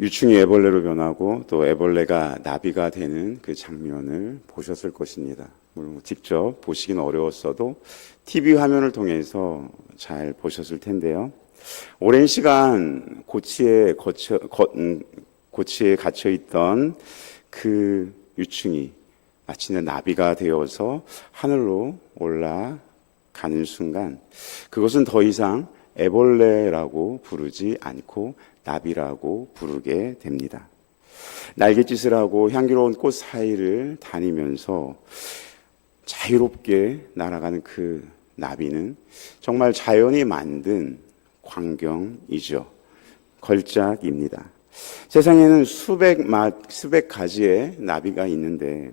유충이 애벌레로 변하고 또 애벌레가 나비가 되는 그 장면을 보셨을 것입니다. 물론 직접 보시기는 어려웠어도 TV 화면을 통해서 잘 보셨을 텐데요. 오랜 시간 고치에 갇혀 있던 그 유충이 마침내 나비가 되어서 하늘로 올라가는 순간 그것은 더 이상 애벌레라고 부르지 않고 나비라고 부르게 됩니다. 날갯짓을 하고 향기로운 꽃 사이를 다니면서 자유롭게 날아가는 그 나비는 정말 자연이 만든 광경이죠. 걸작입니다. 세상에는 수백 가지의 나비가 있는데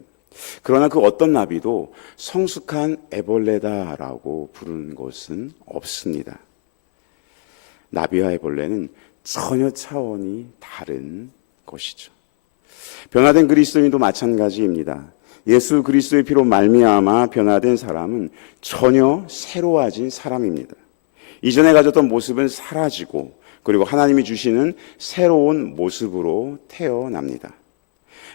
그러나 그 어떤 나비도 성숙한 애벌레다라고 부르는 것은 없습니다. 나비와 애벌레는 전혀 차원이 다른 것이죠. 변화된 그리스도인도 마찬가지입니다. 예수 그리스도의 피로 말미암아 변화된 사람은 전혀 새로워진 사람입니다. 이전에 가졌던 모습은 사라지고 그리고 하나님이 주시는 새로운 모습으로 태어납니다.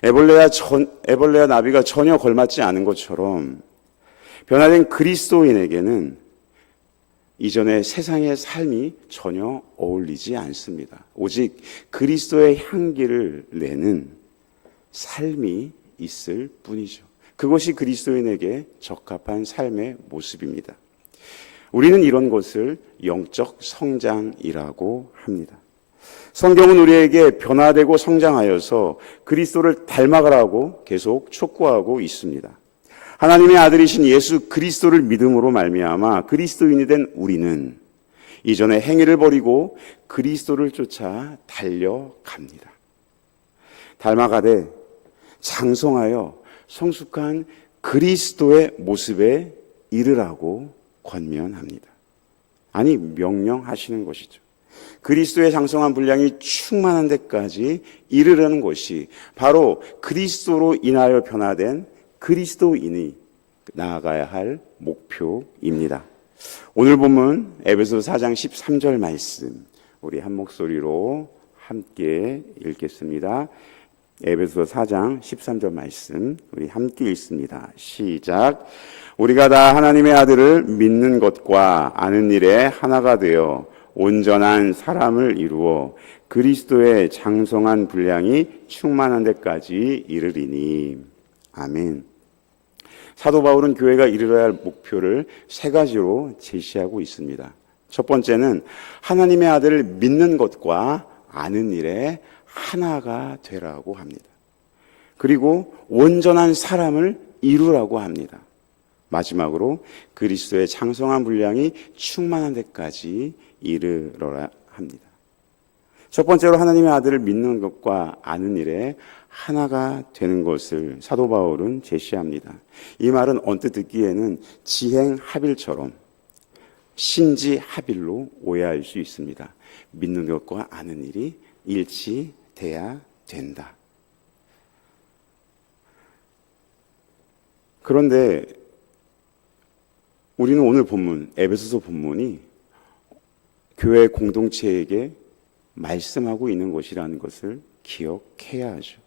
애벌레와 나비가 전혀 걸맞지 않은 것처럼 변화된 그리스도인에게는 이전의 세상의 삶이 전혀 어울리지 않습니다. 오직 그리스도의 향기를 내는 삶이 있을 뿐이죠. 그것이 그리스도인에게 적합한 삶의 모습입니다. 우리는 이런 것을 영적 성장이라고 합니다. 성경은 우리에게 변화되고 성장하여서 그리스도를 닮아가라고 계속 촉구하고 있습니다. 하나님의 아들이신 예수 그리스도를 믿음으로 말미암아 그리스도인이 된 우리는 이전의 행위를 버리고 그리스도를 쫓아 달려갑니다. 닮아가되 장성하여 성숙한 그리스도의 모습에 이르라고 권면합니다. 아니 명령하시는 것이죠. 그리스도의 장성한 분량이 충만한 데까지 이르려는 것이 바로 그리스도로 인하여 변화된 그리스도인이 나아가야 할 목표입니다. 오늘 본문 에베소서 4장 13절 말씀 우리 한 목소리로 함께 읽겠습니다. 에베소서 4장 13절 말씀 우리 함께 읽습니다. 시작. 우리가 다 하나님의 아들을 믿는 것과 아는 일에 하나가 되어 온전한 사람을 이루어 그리스도의 장성한 분량이 충만한 데까지 이르리니. 아멘. 사도 바울은 교회가 이르러야 할 목표를 세 가지로 제시하고 있습니다. 첫 번째는 하나님의 아들을 믿는 것과 아는 일에 하나가 되라고 합니다. 그리고 온전한 사람을 이루라고 합니다. 마지막으로 그리스도의 장성한 분량이 충만한 데까지 이르러야 합니다. 첫 번째로 하나님의 아들을 믿는 것과 아는 일에 하나가 되는 것을 사도 바울은 제시합니다. 이 말은 언뜻 듣기에는 지행합일처럼 신지합일로 오해할 수 있습니다. 믿는 것과 아는 일이 일치돼야 된다. 그런데 우리는 오늘 본문, 에베소서 본문이 교회 공동체에게 말씀하고 있는 것이라는 것을 기억해야 하죠.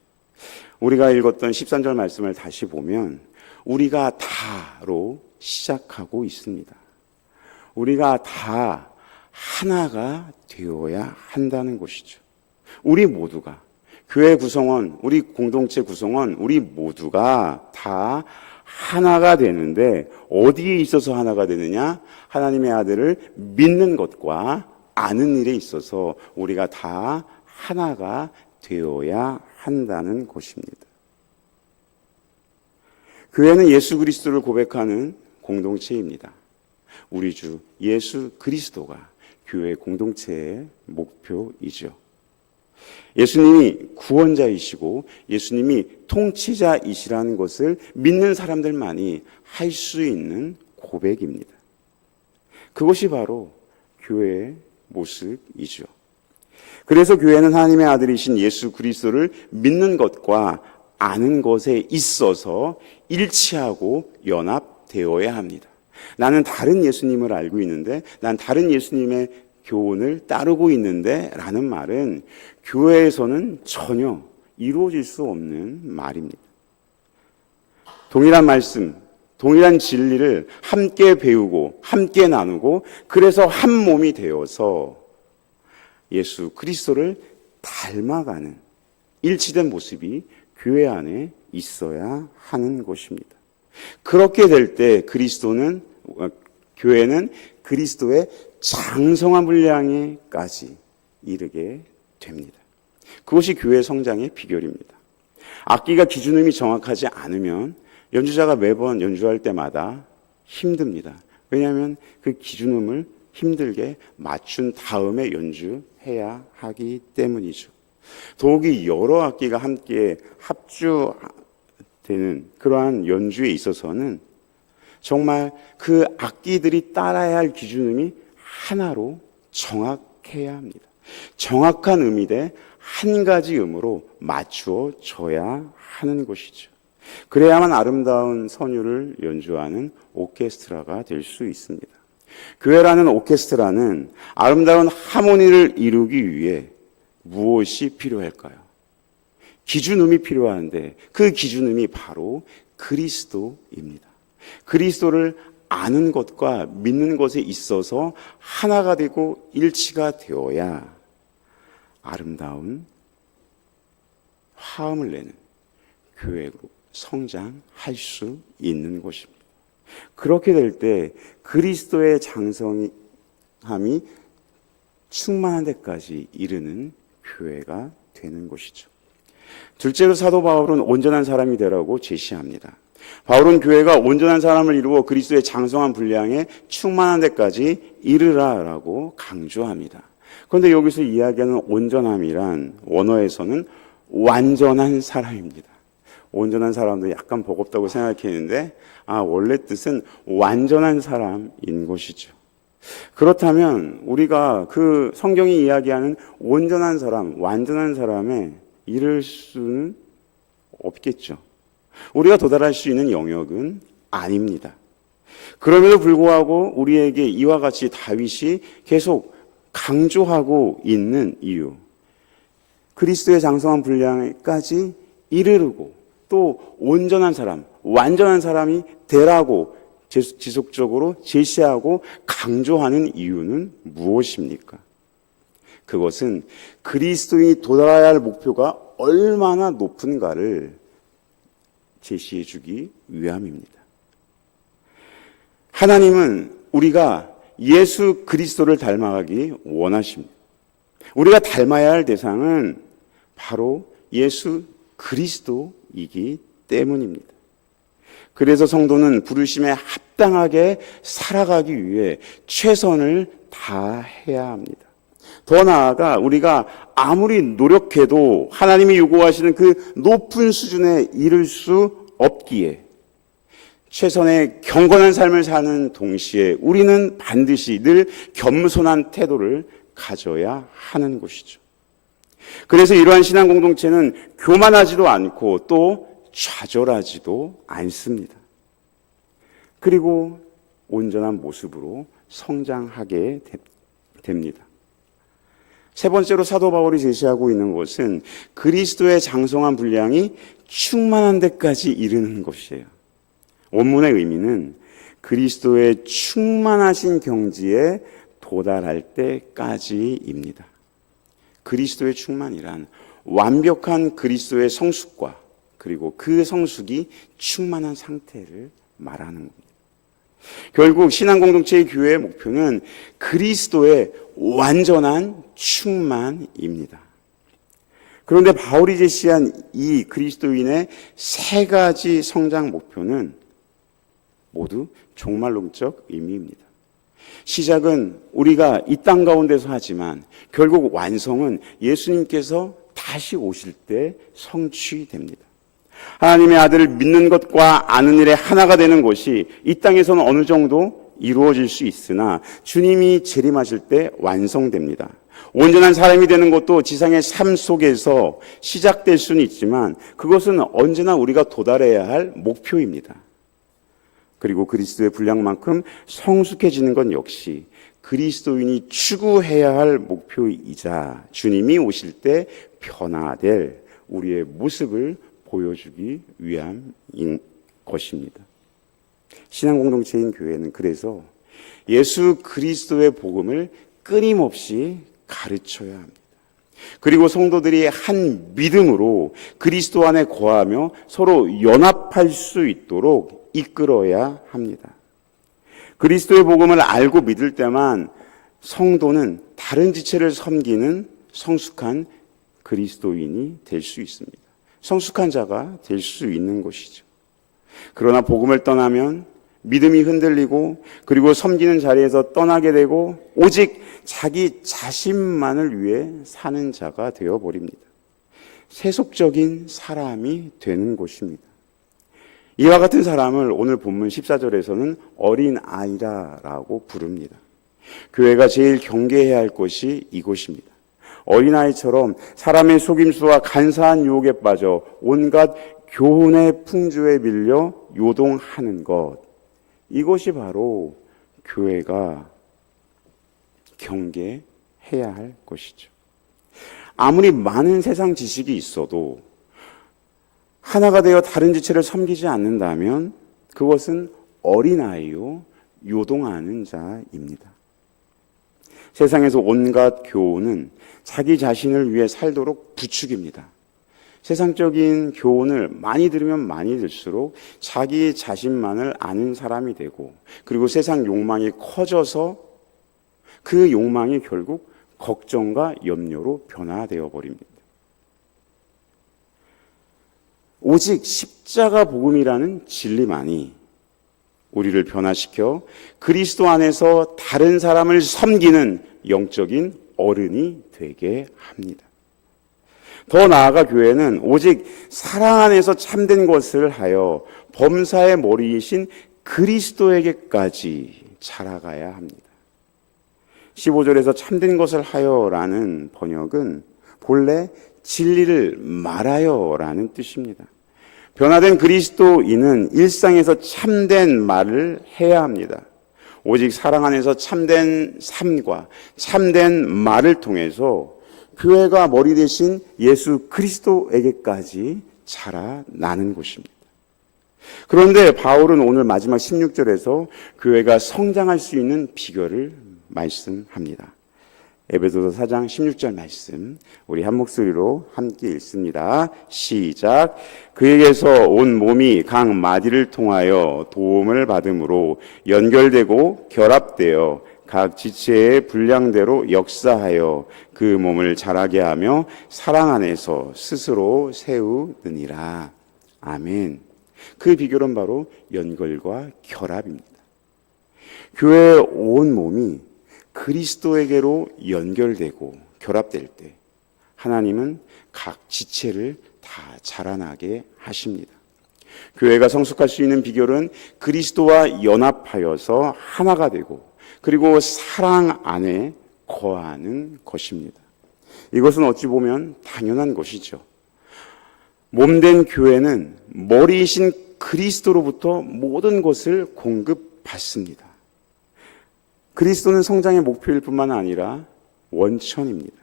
우리가 읽었던 13절 말씀을 다시 보면 우리가 다로 시작하고 있습니다. 우리가 다 하나가 되어야 한다는 것이죠. 우리 모두가 교회 구성원, 우리 공동체 구성원, 우리 모두가 다 하나가 되는데 어디에 있어서 하나가 되느냐? 하나님의 아들을 믿는 것과 아는 일에 있어서 우리가 다 하나가 되어야 한다는 것입니다. 교회는 예수 그리스도를 고백하는 공동체입니다. 우리 주 예수 그리스도가 교회 공동체의 목표이죠. 예수님이 구원자이시고 예수님이 통치자이시라는 것을 믿는 사람들만이 할 수 있는 고백입니다. 그것이 바로 교회의 모습이죠. 그래서 교회는 하나님의 아들이신 예수 그리스도를 믿는 것과 아는 것에 있어서 일치하고 연합되어야 합니다. 나는 다른 예수님을 알고 있는데 난 다른 예수님의 교훈을 따르고 있는데 라는 말은 교회에서는 전혀 이루어질 수 없는 말입니다. 동일한 말씀, 동일한 진리를 함께 배우고 함께 나누고 그래서 한 몸이 되어서 예수 그리스도를 닮아가는 일치된 모습이 교회 안에 있어야 하는 것입니다. 그렇게 될 때 교회는 그리스도의 장성한 분량에까지 이르게 됩니다. 그것이 교회 성장의 비결입니다. 악기가 기준음이 정확하지 않으면 연주자가 매번 연주할 때마다 힘듭니다. 왜냐하면 그 기준음을 힘들게 맞춘 다음에 연주해야 하기 때문이죠. 더욱이 여러 악기가 함께 합주되는 그러한 연주에 있어서는 정말 그 악기들이 따라야 할 기준음이 하나로 정확해야 합니다. 정확한 음이 돼 한 가지 음으로 맞추어져야 하는 것이죠. 그래야만 아름다운 선율을 연주하는 오케스트라가 될 수 있습니다. 교회라는 오케스트라는 아름다운 하모니를 이루기 위해 무엇이 필요할까요? 기준음이 필요한데 그 기준음이 바로 그리스도입니다. 그리스도를 아는 것과 믿는 것에 있어서 하나가 되고 일치가 되어야 아름다운 화음을 내는 교회로 성장할 수 있는 것입니다. 그렇게 될 때 그리스도의 장성함이 충만한 데까지 이르는 교회가 되는 것이죠. 둘째로 사도 바울은 온전한 사람이 되라고 제시합니다. 바울은 교회가 온전한 사람을 이루어 그리스도의 장성한 분량에 충만한 데까지 이르라라고 강조합니다. 그런데 여기서 이야기하는 온전함이란 원어에서는 완전한 사람입니다. 온전한 사람도 약간 버겁다고 생각했는데 원래 뜻은 완전한 사람인 것이죠. 그렇다면 우리가 그 성경이 이야기하는 온전한 사람, 완전한 사람에 이를 수는 없겠죠. 우리가 도달할 수 있는 영역은 아닙니다. 그럼에도 불구하고 우리에게 이와 같이 다윗이 계속 강조하고 있는 이유, 그리스도의 장성한 분량까지 이르르고 또 온전한 사람, 완전한 사람이 되라고 지속적으로 제시하고 강조하는 이유는 무엇입니까? 그것은 그리스도인이 도달해야 할 목표가 얼마나 높은가를 제시해 주기 위함입니다. 하나님은 우리가 예수 그리스도를 닮아가기 원하십니다. 우리가 닮아야 할 대상은 바로 예수 그리스도이기 때문입니다. 그래서 성도는 부르심에 합당하게 살아가기 위해 최선을 다해야 합니다. 더 나아가 우리가 아무리 노력해도 하나님이 요구하시는 그 높은 수준에 이를 수 없기에 최선의 경건한 삶을 사는 동시에 우리는 반드시 늘 겸손한 태도를 가져야 하는 것이죠. 그래서 이러한 신앙 공동체는 교만하지도 않고 또 좌절하지도 않습니다. 그리고 온전한 모습으로 성장하게 됩니다. 세 번째로 사도 바울이 제시하고 있는 것은 그리스도의 장성한 분량이 충만한 데까지 이르는 것이에요. 원문의 의미는 그리스도의 충만하신 경지에 도달할 때까지입니다. 그리스도의 충만이란 완벽한 그리스도의 성숙과 그리고 그 성숙이 충만한 상태를 말하는 겁니다. 결국 신앙 공동체의 교회의 목표는 그리스도의 완전한 충만입니다. 그런데 바울이 제시한 이 그리스도인의 세 가지 성장 목표는 모두 종말론적 의미입니다. 시작은 우리가 이 땅 가운데서 하지만 결국 완성은 예수님께서 다시 오실 때 성취됩니다. 하나님의 아들을 믿는 것과 아는 일에 하나가 되는 것이 이 땅에서는 어느 정도 이루어질 수 있으나 주님이 재림하실 때 완성됩니다. 온전한 사람이 되는 것도 지상의 삶 속에서 시작될 수는 있지만 그것은 언제나 우리가 도달해야 할 목표입니다. 그리고 그리스도의 분량만큼 성숙해지는 것 역시 그리스도인이 추구해야 할 목표이자 주님이 오실 때 변화될 우리의 모습을 보여주기 위함인 것입니다. 신앙 공동체인 교회는 그래서 예수 그리스도의 복음을 끊임없이 가르쳐야 합니다. 그리고 성도들이 한 믿음으로 그리스도 안에 거하며 서로 연합할 수 있도록 이끌어야 합니다. 그리스도의 복음을 알고 믿을 때만 성도는 다른 지체를 섬기는 성숙한 그리스도인이 될 수 있습니다. 성숙한 자가 될 수 있는 것이죠. 그러나 복음을 떠나면 믿음이 흔들리고 그리고 섬기는 자리에서 떠나게 되고 오직 자기 자신만을 위해 사는 자가 되어버립니다. 세속적인 사람이 되는 것입니다. 이와 같은 사람을 오늘 본문 14절에서는 어린아이라고 부릅니다. 교회가 제일 경계해야 할 것이 이것입니다. 어린아이처럼 사람의 속임수와 간사한 유혹에 빠져 온갖 교훈의 풍조에 밀려 요동하는 것, 이것이 바로 교회가 경계해야 할 것이죠. 아무리 많은 세상 지식이 있어도 하나가 되어 다른 지체를 섬기지 않는다면 그것은 어린아이요 요동하는 자입니다. 세상에서 온갖 교훈은 자기 자신을 위해 살도록 부추깁니다. 세상적인 교훈을 많이 들으면 많이 들수록 자기 자신만을 아는 사람이 되고 그리고 세상 욕망이 커져서 그 욕망이 결국 걱정과 염려로 변화되어 버립니다. 오직 십자가 복음이라는 진리만이 우리를 변화시켜 그리스도 안에서 다른 사람을 섬기는 영적인 어른이 되게 합니다. 더 나아가 교회는 오직 사랑 안에서 참된 것을 하여 범사의 머리이신 그리스도에게까지 자라가야 합니다. 15절에서 참된 것을 하여라는 번역은 본래 진리를 말하여라는 뜻입니다. 변화된 그리스도인은 일상에서 참된 말을 해야 합니다. 오직 사랑 안에서 참된 삶과 참된 말을 통해서 교회가 머리 대신 예수 그리스도에게까지 자라나는 것입니다. 그런데 바울은 오늘 마지막 16절에서 교회가 성장할 수 있는 비결을 말씀합니다. 에베소서 4장 16절 말씀 우리 한 목소리로 함께 읽습니다. 시작. 그에게서 온 몸이 각 마디를 통하여 도움을 받음으로 연결되고 결합되어 각 지체의 분량대로 역사하여 그 몸을 자라게 하며 사랑 안에서 스스로 세우느니라. 아멘. 그 비결은 바로 연결과 결합입니다. 교회의 온 몸이 그리스도에게로 연결되고 결합될 때 하나님은 각 지체를 다 자라나게 하십니다. 교회가 성숙할 수 있는 비결은 그리스도와 연합하여서 하나가 되고 그리고 사랑 안에 거하는 것입니다. 이것은 어찌 보면 당연한 것이죠. 몸된 교회는 머리이신 그리스도로부터 모든 것을 공급받습니다. 그리스도는 성장의 목표일 뿐만 아니라 원천입니다.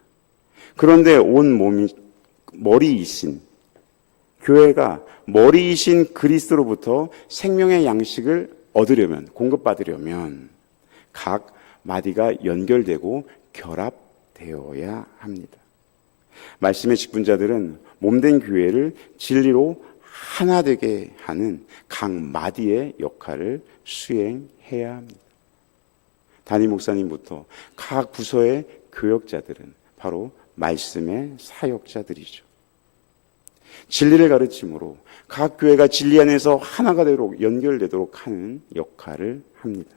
그런데 온 몸이 머리이신 교회가 머리이신 그리스도로부터 생명의 양식을 얻으려면, 공급받으려면 각 마디가 연결되고 결합되어야 합니다. 말씀의 직분자들은 몸된 교회를 진리로 하나 되게 하는 각 마디의 역할을 수행해야 합니다. 담임 목사님부터 각 부서의 교역자들은 바로 말씀의 사역자들이죠. 진리를 가르침으로 각 교회가 진리 안에서 하나가 되도록 연결되도록 하는 역할을 합니다.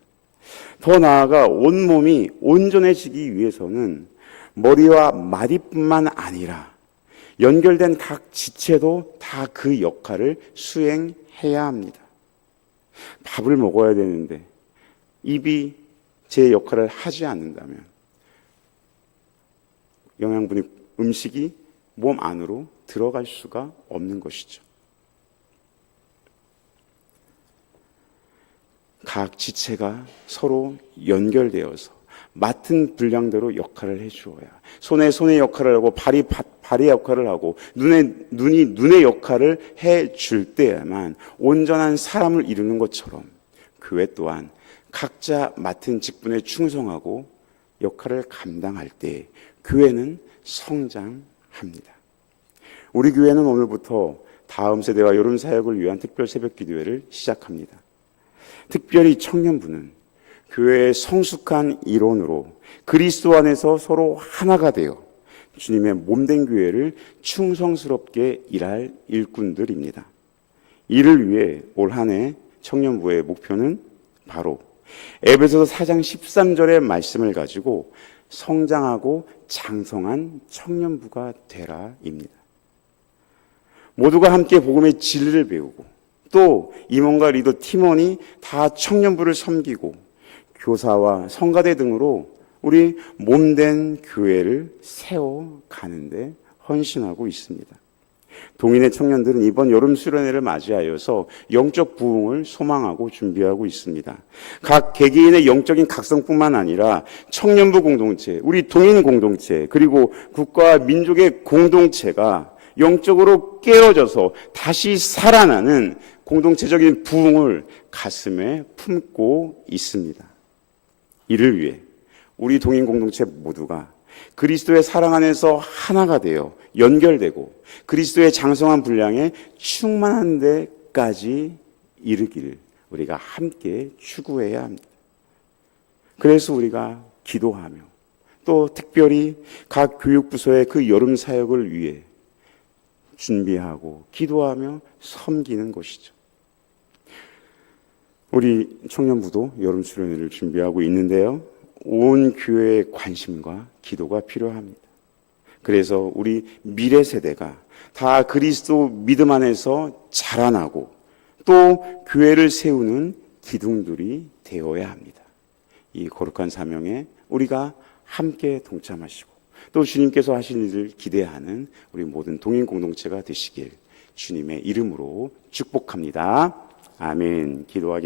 더 나아가 온몸이 온전해지기 위해서는 머리와 마디뿐만 아니라 연결된 각 지체도 다 그 역할을 수행해야 합니다. 밥을 먹어야 되는데 입이 제 역할을 하지 않는다면 영양분이 음식이 몸 안으로 들어갈 수가 없는 것이죠. 각 지체가 서로 연결되어서 맡은 분량대로 역할을 해주어야, 손의 역할을 하고 발의 역할을 하고 눈이 눈의 역할을 해줄 때야만 온전한 사람을 이루는 것처럼 교회 또한 각자 맡은 직분에 충성하고 역할을 감당할 때 교회는 성장합니다. 우리 교회는 오늘부터 다음 세대와 여름 사역을 위한 특별 새벽 기도회를 시작합니다. 특별히 청년부는 교회의 성숙한 일원으로 그리스도 안에서 서로 하나가 되어 주님의 몸된 교회를 충성스럽게 일할 일꾼들입니다. 이를 위해 올 한 해 청년부의 목표는 바로 에베소서 4장 13절의 말씀을 가지고 성장하고 장성한 청년부가 되라입니다. 모두가 함께 복음의 진리를 배우고 또 임원과 리더 팀원이 다 청년부를 섬기고 교사와 성가대 등으로 우리 몸된 교회를 세워가는데 헌신하고 있습니다. 동인의 청년들은 이번 여름 수련회를 맞이하여서 영적 부흥을 소망하고 준비하고 있습니다. 각 개개인의 영적인 각성뿐만 아니라 청년부 공동체, 우리 동인 공동체, 그리고 국가와 민족의 공동체가 영적으로 깨어져서 다시 살아나는 공동체적인 부흥을 가슴에 품고 있습니다. 이를 위해 우리 동인 공동체 모두가 그리스도의 사랑 안에서 하나가 되어 연결되고 그리스도의 장성한 분량에 충만한 데까지 이르기를 우리가 함께 추구해야 합니다. 그래서 우리가 기도하며 또 특별히 각 교육부서의 그 여름 사역을 위해 준비하고 기도하며 섬기는 것이죠. 우리 청년부도 여름 수련회를 준비하고 있는데요. 온 교회의 관심과 기도가 필요합니다. 그래서 우리 미래 세대가 다 그리스도 믿음 안에서 자라나고 또 교회를 세우는 기둥들이 되어야 합니다. 이 거룩한 사명에 우리가 함께 동참하시고 또 주님께서 하실 일을 기대하는 우리 모든 동인 공동체가 되시길 주님의 이름으로 축복합니다. 아멘. 기도하겠습니다.